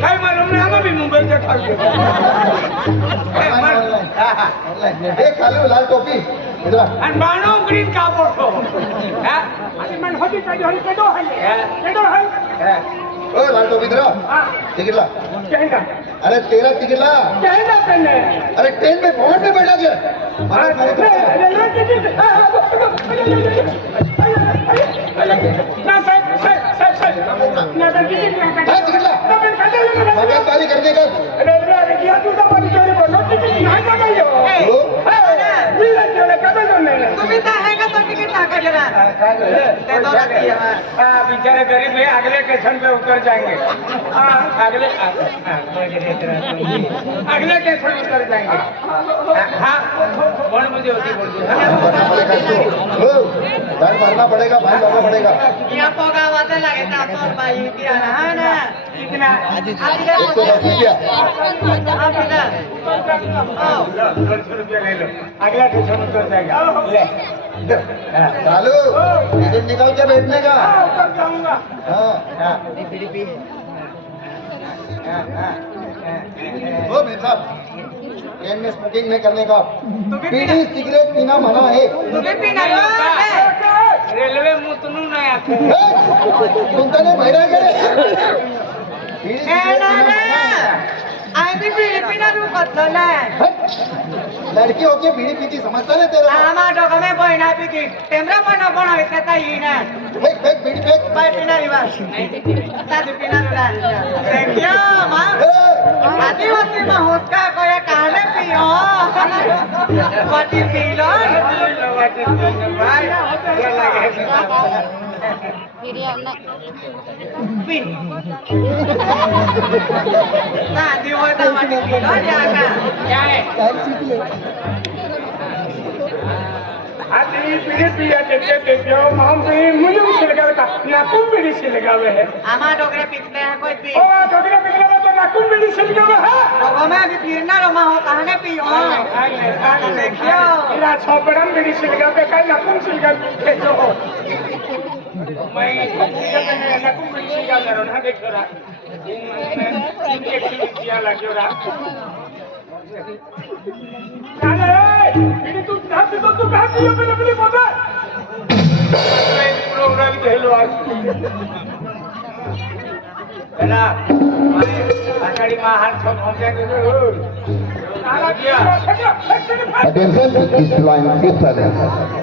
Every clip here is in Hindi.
काय मालूम नाही आम्हा बी मुंबईच्या खाली काय मालूम? हा, हा. हे खाली लाल टोपी इधर आ. आणि बाणो उघडीत का बोलतो हा? आणि म्हण होती कधी होती कधी हल्ली कधी ओ लाल टोपी तेरा टिकट ला अरे तेरा टिकट ला अरे ट्रेन में फ़ोन में बैठा गया मारा मारे करते हैं। रेल्वे तिकीट हा, हा. ना साहेब साहेब साहेब साहेब ना तर तिकीट नाही हा, तिकीट ला. ना पण कशाला नाही? भगत ताली करने का रेल्वे आली की तुझा परिचय बोलतो तिकीट नाही का नाही हो? हो? हा, मी नाही का नाही तुम्ही तर आहे का तो तिकीट टाका जरा ते दो रखी है हाँ, बेचारे गरीब है अगले स्टेशन पे उतर जाएँगे हाँ, अगले अगले स्टेशन उतर जाएँगे हाँ मुझे होती बोलती भरना पड़ेगा हो भाई भरना पड़ेगा या पोगा ती ले लो अगला स्टेशन उतर जाएगा हाँ, चालू। टिकट निकाल के बैठने का। उतर जाऊँगा। हाँ। हाँ, हाँ, हाँ, हाँ, ओ भाई साहब ट्रेन में स्मोकिंग नहीं करने का। बीड़ी सिगरेट पीना मना है। तुम्ही? हाँ। रेल्वे मुतनू नाही आते हे? तुमचा नाही महिना गेले बीड़ी ए सिगरेट ना पीना ना। લડકીઓ કે બીડી પીતી સમજતા ને તેરા આમાં તો ગમે કોઈ ના પીતી તેમરા પણ ન ભણાવી કેતા ઈ ના. બેક બેક બીડી બેક બાય પીના રિવાજ સાદુ પીના રિવાજ દેખ્યો માં. આદિવાસી માં હોસ્કા કોઈ કાને પીઓ? વાટી પીલો વાટી પીલો ભાઈ. લાગે मा ए! आदिवासी में होता कोई कहने पियो पति पीलो पिन शादी होता पति पीलो जाना पिढी पिया देते देते माम पिढी मुझे शिलगावे का नाकून पिढी शिलगावे है आम्हा डोकरे पिकते हैं कोई पी ओ डोगरे पिघले तो नाकून पिढी शिलगावे है डोको में अभी फिरना रो मा हो कहने पियो देखियो इला छोपड़म पिढी शिलगावे काय Attention, this line is silent.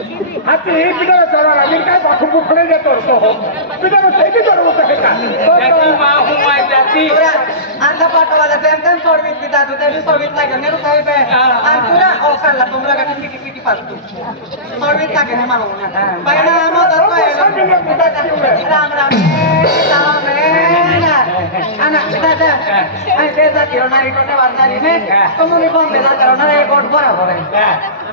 जल्दी अरे दिली हाती पिठाला चढवा लागेल काय बाखू बुखडे देतो तो पिठाला थैली चढवत आहे का आता पाठवायला तेम तेम सोडवीत पिता तू त्याची सोडवीत लागे नेहरू साहेब आहे आणि तुला ओ खाल्ला तुमरा का किती किती पाचतो सोडवीत लागे ने मला उन्हा पहिला मग राम राम राम ana दादा आणि ते जा किरणारी कोटे वारणारी ने तुम्ही बॉम्बेला करणार एक गोट बरोबर आहे पण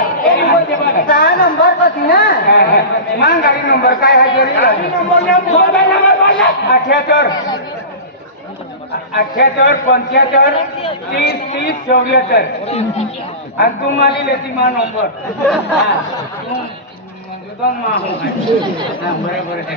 सहा नंबर कधी ना मान गाडी नंबर काय आहे जोडी मोबाईल नंबर अठ्याहत्तर अठ्याहत्तर पंच्याहत्तर तीस तीस चौऱ्याहत्तर आणि तू माझी लेती मा नंबर हा, तू एकदम मा हो हा, बरोबर आहे.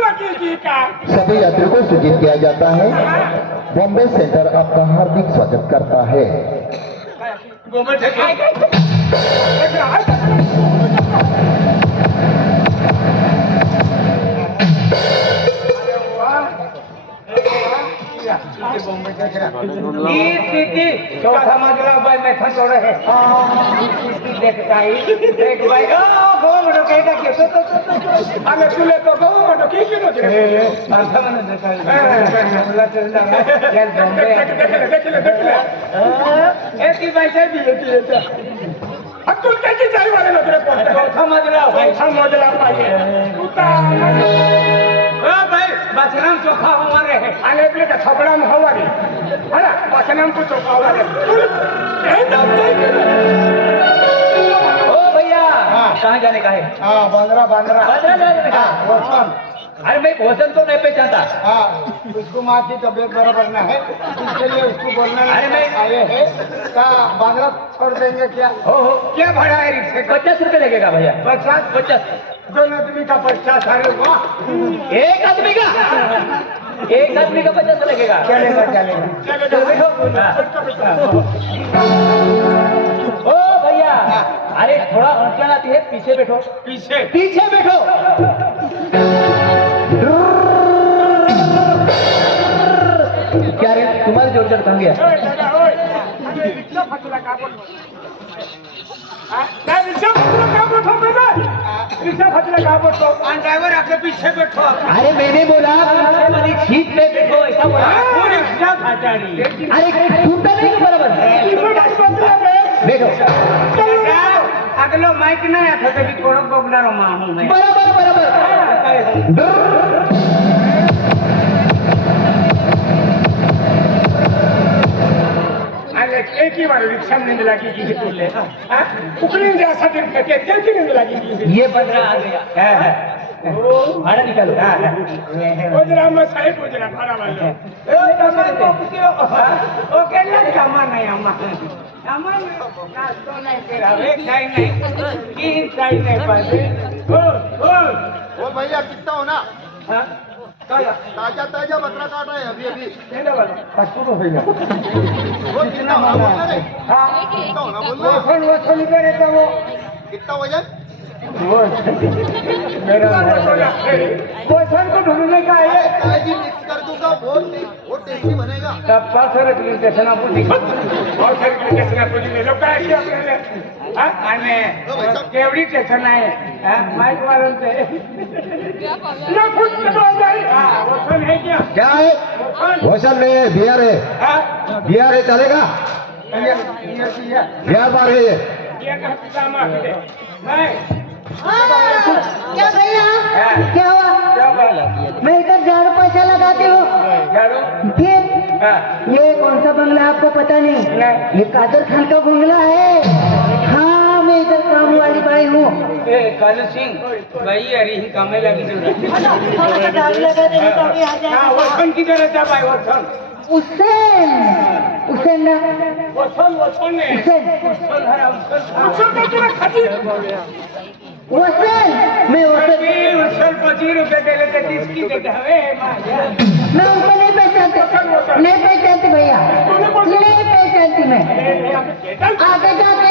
सभी यात्रियों को सूचित किया जाता है बॉम्बे सेंटर आपका हार्दिक स्वागत करता है। बम्बे चौथा मंजिला भाई मैं खंडो रहे देखता ही देख भाई ओ गो मनो कहता कि तो तो तो अरे तुले तो गो मनो की की नो रे अंधा मन देखा अल्लाह चलता है बॉम्बे देख ले देख ले देख ले एक ही भाई से भी लेती है अब तुम क्या की जाने वाले लोग रे चौथा मंजिला चौथा मंजिला भाई उता ओ भाई बचराम चोखा हमारे है आले अपने का छपड़ा में हवारी है ना? बचराम को चोखा हवारे ओ भैया कहाँ जाने का है? हाँ बांद्रा बांद्रा। बांद्रा जाने का। हाँ, वचन अरे मैं भोजन तो नहीं पहचानता। हाँ उसको माँ की तबीयत बराबर ना है इसके लिए उसको बोलना अरे मैं- आए हैं। का बांद्रा छोड़ देंगे क्या? हो हो। क्या भाड़ा है रिक्शे पचास रुपए लगेगा भैया। पचास? पचास। दो आदमी का पचास अरे वाह एक आदमी का? एक आदमी का पचास लगेगा चलेगा चलेगा। ओ भैया. अरे थोड़ा हौसला आती है पीछे बैठो. पीछे. पीछे बैठो. क्या रे? तुम्हारे जोर जोर कहाँ गया रिक्शा फसला का बोल पीछे खतरे अरे मैंने बोला सीट पे बैठो वो रिक्शा अरे टूटा नहीं बराबर बैठो अगलो माइक नाही आता तरी थोडं बघणार माहून बरोबर बरोबर अरे एक ही बार रिक्शा में नींद लगी की तुले उकली जा सके के के की नींद लगी की ये पंद्रह आ गया। भाड़ा में साहेब ओजरा भाड़ा वाले। ए तमा को ओ के लग नहीं अम्मा। अम्मा ना तो नहीं। तेरा खाई नहीं। की खाई नहीं पासे ओ ओ। ओ भैया कितना होना हाँ? क्या ताज़ा ताज़ा काटा है अभी अभी। पशु तो होगा वो कितना होना रे कितना होना करे तो वो। कितना वज़न? मेरा को ढूँढने का है। ताजी मिक्स कर दूँगा बहुत टे- टेस्टी बनेगा। सब पास है लेकिन स्टेशन और सर स्टेशन आप पूछ ले लो क्या क्या पहले हाँ आने केवड़ी स्टेशन है हाँ माइक वालों से ना कुछ तो जाए हाँ वो सुन है क्या क्या है सुन वैसा नहीं है बिहार है बिहार है चलेगा बिहार बार है ये माँ क्या भैया। क्या हुआ मैं इधर झाड़ू पैसा लगाती हूँ फिर ये कौन सा बंगला आपको पता नहीं। ये कादर खान का बंगला हाँ काम वाली बाई हूँ कालू सिंह भाई अरे ही कामे लगी तो अभी आ हाँ भाई हुसैन हुसैन ना वो सुन वो सुन ने हुसैन सुन हरा सुन सुन का तेरा खाती वसेल मैं वसेल मी उसल पच्चीस रुपये दिले तर तीस की देते हवे मैं उनको नहीं पहचानती नहीं पहचानती भैया नहीं पहचानती मैं आगे जाके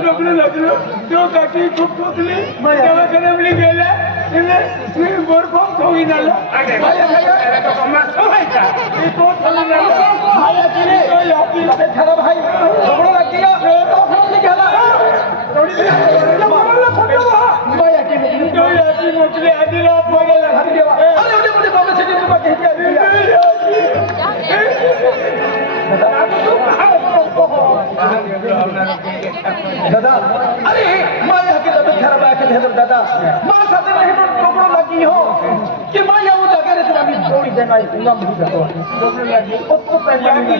डोकलं लागलं तो काठी खूप टोकली दवाखान्यामध्ये गेला मी बरफाम थोडी झालं तो थोडी मोकली आधी दादा अरे माया के दादा खराब आहे के दादा दादा मा साथे नाही तो टोकरो लागी हो कि माया वो जागे रे तुला मी थोडी देना आहे तुला मी जातो टोकरो लागी ओ तो पहले मी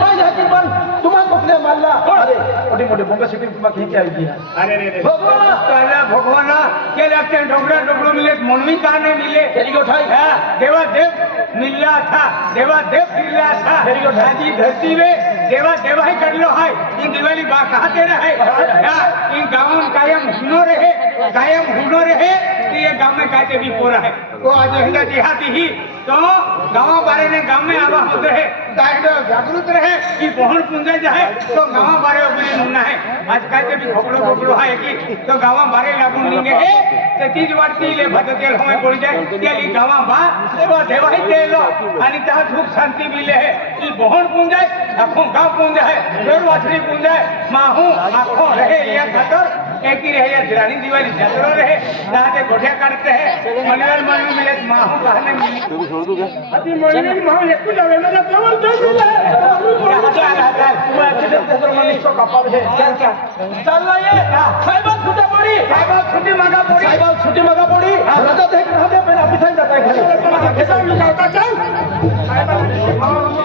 माया के पण तुम्हाला कुठल्या मारला अरे मोठी मोठी बोंगा सिटी तुम्हाला घ्यायची आहे ती. अरे रे रे भगवान काला भगवान के लगते हैं ढोकरो मिले मनवी का नहीं मिले तेरी को उठाई हाँ, देवा देव मिलना था देवा देव मिलना था good. आज ही धरती में देवा देवा ही कर लो है इन दिवाली बा कहा दे रहा है इन गाँव में कायम हुनो रहे कायम हुनो रहे कि ये गाँव में भी पूरा है वो आज हिंदा देहाती ही तो गाँव बारे ने गाँव में आवा होते है जागरूक रहे कि बहन पुंजे जाए तो गाँव बारे अपने नुना है आज कायदे भी खोकड़ो खोकड़ो है कि तो गाँव बारे लागून निगे है ते तीच वाटती ले भत तेल हमें पड़ जाए त्याली गाँव बा सेवा देवा तेलो तेल आणि त्या सुख शांती मिले है कि बहन पुंजे आखो गाँव पुंजे है फिर वाछड़ी पुंजे माहू आखो रहे या खातर. एक ही रहे या दिरानी दिवाली जतरो रहे जहाँ ते गोठिया काटते हैं मनिवर मन मिले माहू कहने मिले अति मनिवर माहू एक कुछ आवे ना केवल दो मिले चालला ये साहेबात सुट्या पडी साहेब छुट्टी मागा पोरी साहेबात सुट्टी मगा पडी राजा देख राजा पण ऑफिसात जात आहे हो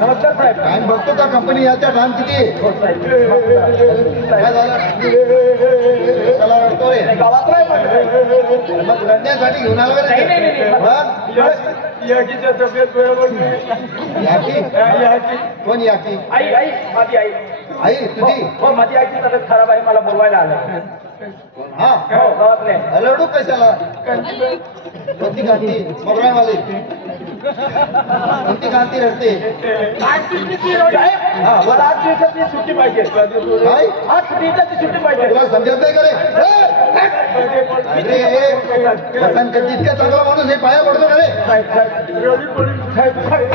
नमस्कार साहेब. टाइम बघतो का कंपनी याचा टाइम किती आहे? हो साहेब. काय झालं? चला रडतो रे. गावात नाही पण. मग रडण्यासाठी घेऊन आला का नाही, नाही, रे? नाही. मग? याकीच्या तब्येत बरोबर नाही याकी याकी. कोण याकी? आई आई माझी आई. आई तुझी? हो माझी आईची तब्येत खराब आहे मला बोलवायला आलं. हा? हो गावातले. रडू कशाला? कोणती मोगरावाली कोणती कांती रडते आठ दिवसाची रोज आहे मला आठ दिवसाची सुट्टी पाहिजे काय? आठ दिवसाची सुट्टी पाहिजे तुला समजत नाही का अरे वसंत कधी इतका चांगला माणूस हे पाया पडतो का रे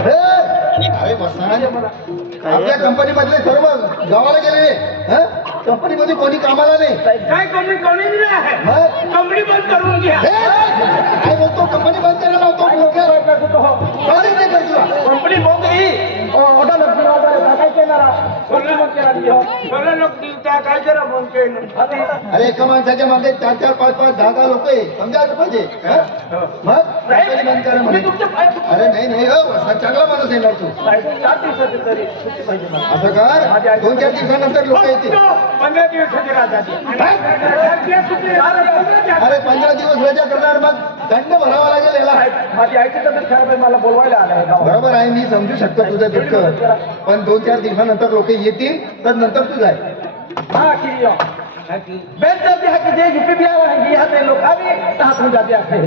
ए! अरे वसंत आपल्या कंपनी मधले सर्व गावाला गेलेले कंपनी मध्ये कोणी कामाला नाही। काय कंपनी कोणी नाही आहे मग? कंपनी बंद करून घ्या ए! काय बोलतो कंपनी बंद ही ऑर्डर काय केणार कंपनी बंद केणार सोळा लोक काय अरे एका माणसाच्या मागे चार चार पाच पाच दहा दहा लोक आहे समजायला पाहिजे हं? मग? बंद करा म्हणे. अरे नाही नाही हो चांगला माणूस आहे ना तू. चार दिवसाची तरी सुट्टी पाहिजे मला असं कर. दोन चार दिवसानंतर लोक येतील. पंधरा दिवसाची राहतात अरे पंधरा दिवस रजा करणार मग दंड भरावा लागेल याला. माझी आईची तब्येत खराब आहे मला बोलवायला आलं गावात बरोबर आहे मी समजू शकतो तुझं दुःख. पण दोन चार दिवसानंतर लोक येतील तू जाय हाँ की बेन कर दिया कि जे यूपी बिहार है बिहार में लोग अभी कहाँ सुन जाते हैं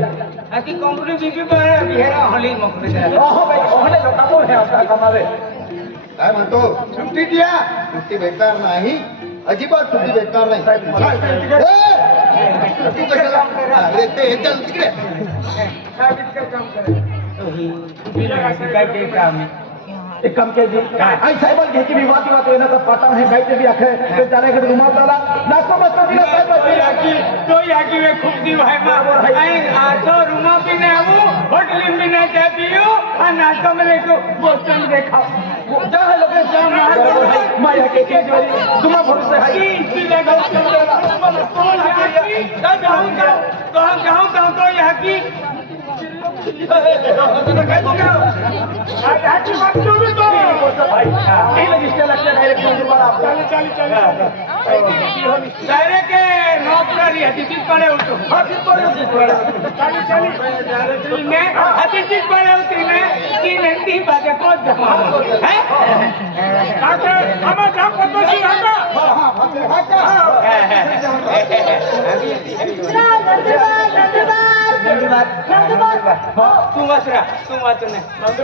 अति कंपनी बीबी बरं बिहेरा हली मोकळी ओहो भाई ओहने लोग कमोल है आपका कमावे काय म्हणतो सुट्टी द्या सुट्टी भेटणार नाही अजिबात सुट्टी भेटणार नाही। तू कशाला अरे ते चल तिकडे काय ते काम एक काम केजी आई साहेबाला घ्यायची मी वाटी वाटो येणार तर पाटा हे गायचे बी आखे ते त्याला रुमाल झाला नाको मस्त दिला तो साहेब याकी तो याकी वे खूप दिव आहे मा आई आतो रूमा भी ने आऊ होटल भी ने जा पियो और नाश्ता में लेको बोतल देखा जा है लोग जा मार माया के के जोरी तुम्हा भरोसे है। की की लगा तो गाँव गाँव गाँव गाँव तो बात तो भी तो ये लगिस्टे लगते डायरेक्ट नंबर आप चाली चाली सारे के नौकरी अतिथि पड़े उठो चाली चाली ने अतिथि पड़े उठी ने की नंदी बाजे को जमा है काके हम जा को तो सी हटा तू बस रहा तू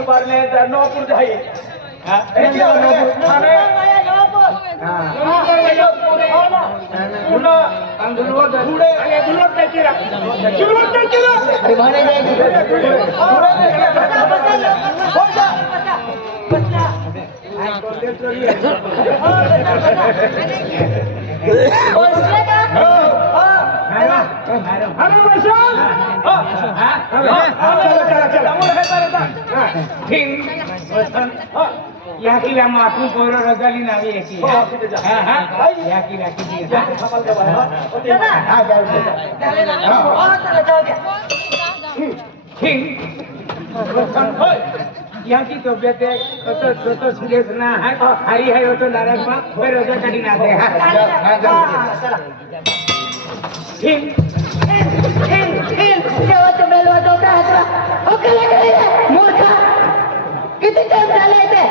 ইয়াকিলা মাথু কইরা রগালি না ইয়াকি হ্যাঁ হ্যাঁ। ইয়াকি রাখি দিয়ে হারি হয়। देवाचं बेल वाजवता हसरा हो कलाकडे मूर्खा किती टाइम झाला इथे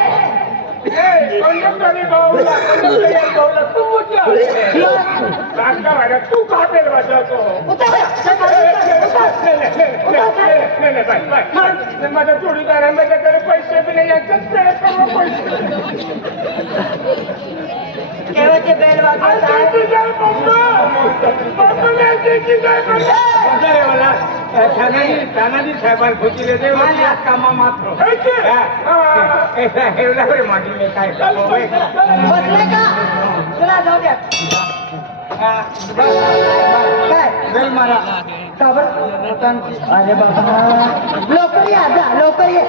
तू का बेल वाजवतो माझ्या जोडीदारांना माझ्याकडे पैसे बी नाही यांच्याच पैसे शेवटचे बेल तानाजी साहेबांना खुशीले ते कामा मात्र. एवढा मागले काय? बसले का? तुला जाऊ द्या. काय? बेल मारा. का बरं? अरे बाबा. लवकर या जा लवकर ये.